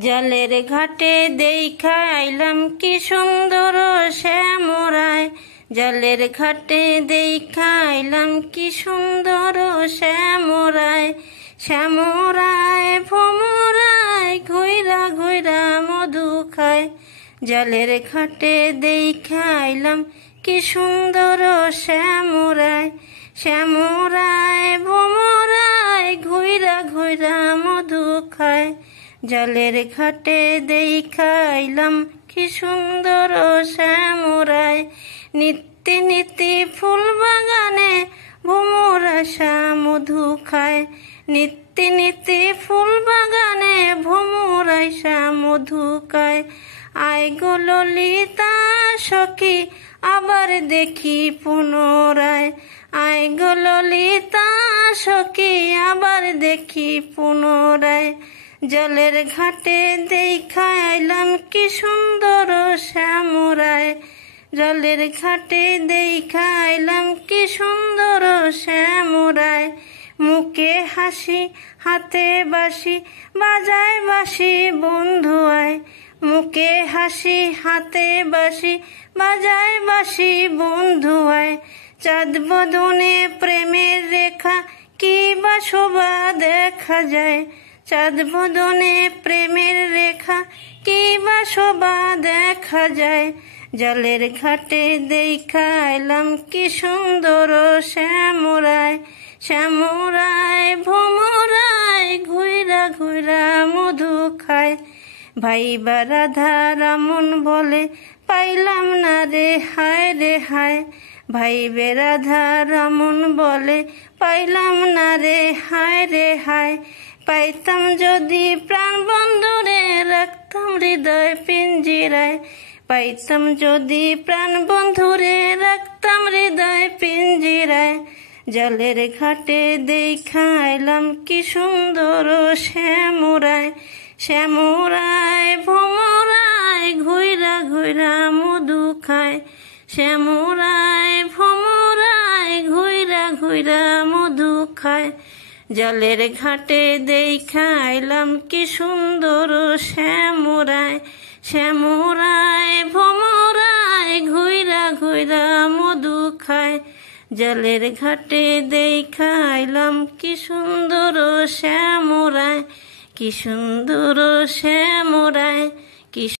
জলের ঘাটে দেইখা আইলাম কি সুন্দর শ্যামরায়। জলের ঘাটে দেইখা আইলাম কি সুন্দর শ্যামরায়। শ্যামরায় ভোমরায় ঘুইরা ঘুইরা মধু খায়। জলের ঘাটে দেইখা আইলাম কি সুন্দর শ্যামরায়। শ্যামরায় ভোমরায় ঘুইরা ঘুইরা মধু খায়। জলের ঘাটে দেইখা আইলাম কি সুন্দর শ্যামরায়। নিত্যি নিত্যি ফুল বাগানে ভ্রমর আসা মধু খায়। নিত্যি নিত্যি ফুল বাগানে ভ্রমর আসা মধু খায়। আয় গো ললিতা সখী আবার দেখি পুনরায়। আয় গো ললিতা সখী আবার দেখি পুনরায়। জলের ঘাটে দেইখা আইলাম কি সুন্দর শ্যামরায়। জলের ঘাটে দেইখা আইলাম কি সুন্দর শ্যামরায়। মুখে হাসি হাতে বাঁশি বাজায় বাঁশি বন্ধু আয়। মুখে হাসি হাতে বাঁশি বাজায় বাঁশি বন্ধু আয়। চাঁদ বদনে প্রেমের রেখা কি বা শোভা দেখা যায়। চাঁদ বদনে প্রেমের রেখা কি বা শোভা দেখা যায়। জলের ঘাটে দেইখা আইলাম কি সুন্দর শ্যামরায়। শ্যামরায় ভোমরায় ঘুইরা ঘুইরা মধু খায়। ভাইবা রাধা রমন বলে পাইলাম না রে হায় রে হায়। ভাইবে রাধা রমন বলে পাইলাম না রে হায় রে হায়। পাইতাম যদি প্রাণ বন্ধুরে রাখতাম হৃদয় পিঞ্জিরায়। পাইতাম যদি প্রাণ বন্ধুরে রাখতাম হৃদয় পিঞ্জিরায়। জলের ঘাটে দেইখা আইলাম কি সুন্দর শ্যামরায়। শ্যামরায় ভোমরায় ঘুইরা ঘুইরা মধু খায়। শ্যামরায় ভোমরায় ঘুইরা ঘুইরা মধু খায়। জলের ঘাটে দেইখা আইলাম কি সুন্দর শ্যামরায়। শ্যামরায় ভোমরায় ঘুইরা ঘুইরা মধু খায়। জলের ঘাটে দেইখা আইলাম কি সুন্দর শ্যামরায়। কি সুন্দর শ্যামরায়। কি